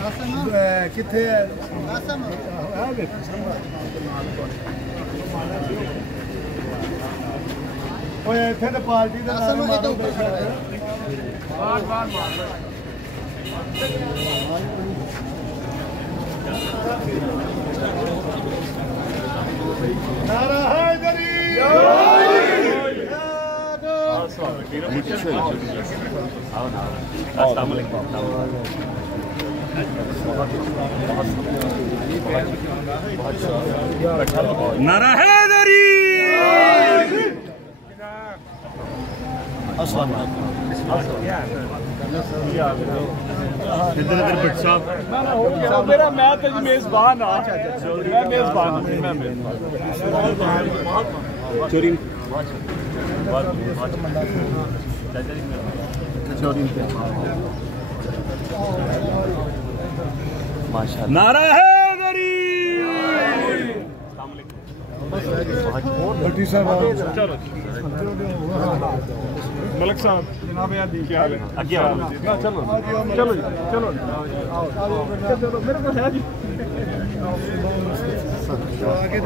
किथे है इतने तो पार्टी का नारा हैदरी नारा हैदरी मेरा मैं तो मेजबान मैं मेजबान चोरी माशाल्लाह नारा हैदरी भट्टी साहब चलो मलिक साहब जनाब क्या हाल है आगे चलो चलो चलो चलो मेरे को है जी आगे